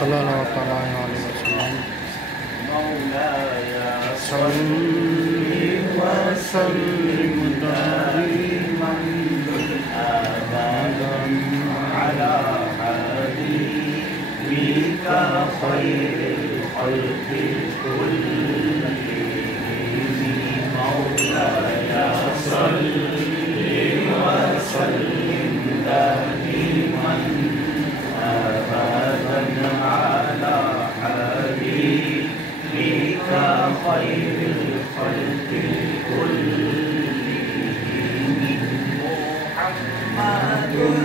सल्लल्लाहु अलैहि वसल्लम। सल्ली व सल्लिम दाइमन अबदन अला हबीबिका खैरिल खल्क़ि कुल्लिहिम मौलाया सल्ली व सल्लिम दाइमन अबदन अला हबीबिका खैरिल खल्क़ि कुल्लिहिम मुहम्मदुन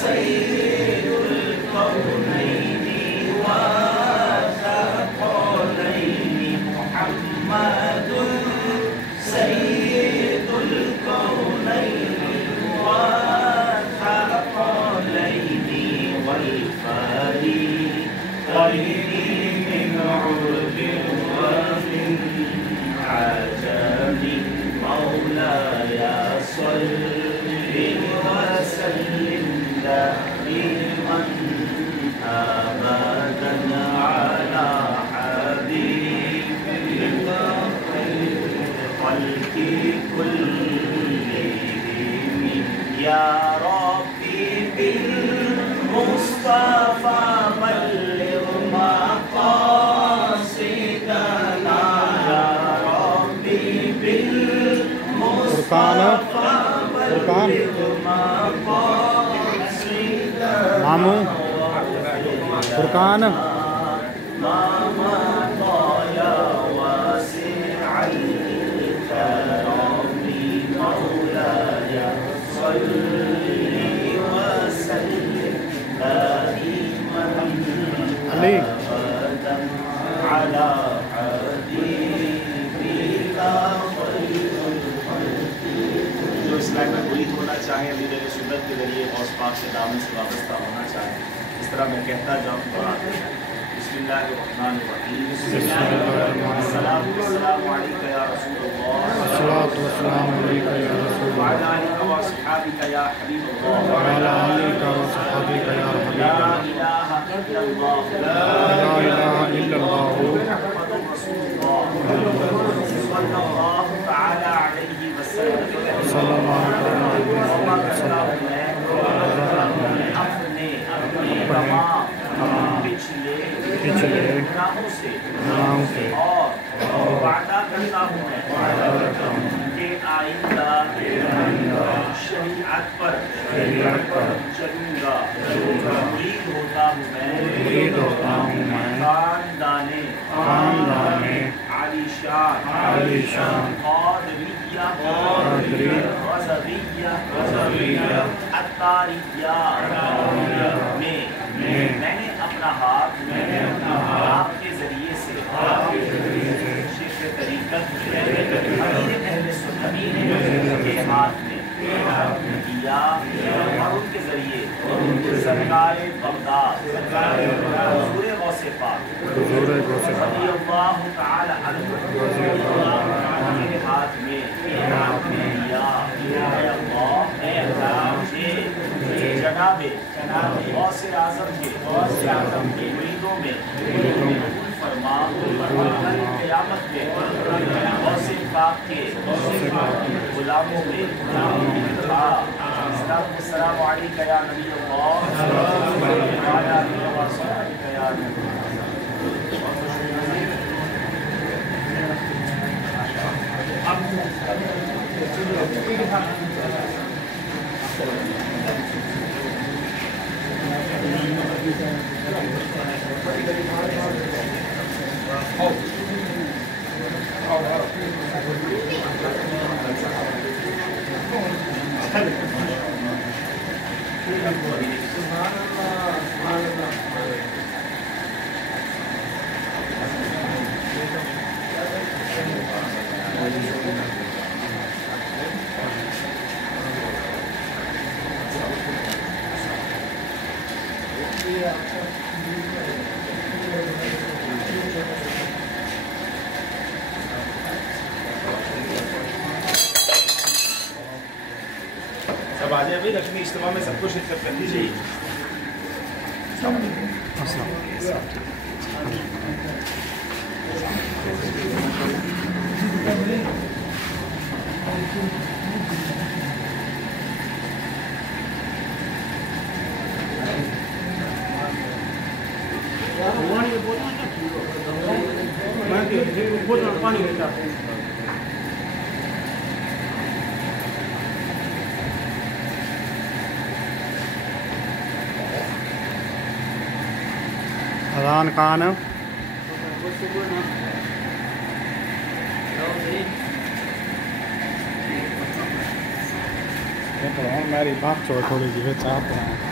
सय्यिदुल कौनैनि व थक़लैनि मुहम्मदुन सय्यिदुल कौनैनि व थक़लैनि वल फरीक़ैनि मिन उर्बिन व मिन अजमिन मौलाया सल्लि व सल्लिम दाइमन अबदन अला हबीबिका खैरिल खल्क़ि कुल्लिहिम या रब्बी बिल मुस्तफा बल्लिग़ मक़ासिदना या रब्बी बिल मुस्तफा बल्लिग़ मक़ासिदना मामू फुरकान अली जो इस्लाम में मुरीद होना चाहे, लीडर सुन्नत के जरिए गौस पाक से दामन से वाबस्ता होना चाहे, इस तरह मैं कहता जाऊँ बिस्मिल्लाहिर्रहमानिर्रहीम। अस्सलामु अलैका या रसूलल्लाह अस्सलातु वस्सलामु अलैका या रसूलल्लाह व अला आलिका व अस्हाबिका या हबीबल्लाह व अला आलिका व सहाबिका या ला हबीबल्लाह इलाहा इल्लल्लाह ला इलाहा इल्लल्लाह मुहम्मदुर रसूलुल्लाह सल्लल्लाहु तआला अलैहि वसल्लम। सल्लल्लाहु अलैहि वसल्लम। अपने तमाम पिछले गुनाहों से और वादा करता हूँ मैं कि आइंदा शरीयत पर चलूँगा। मुरीद होता हूँ मैं खानदाने आलीशान क़ादरिया ग़ज़विया अत्तारिया में मैंने अपना हाथ आपके जरिए से शेख तरीक़त अमीर अहले सुन्नत के हाथ में दिया और उनके जरिए सरकार बगदाद हुज़ूर गौसे पाक रज़ियल्लाहु तआला अन्हु मेरे हाथ में दिया। जनाबे गौसे आज़म के मुरीदों में फरमा क़यामत में गौसे पाक के गुलामों में अस्सलामु अलैका या नबी अल्लाह व अला आलिका व अस्हाबिका या नबी। सब आ जाए भाई, लक्ष्मी इज्तिमा में सबको शिरकत करनी चाहिए। पानी लेता अजान कहाँ है? मेरी बात छोड़ थोड़ी जी चाहते हैं।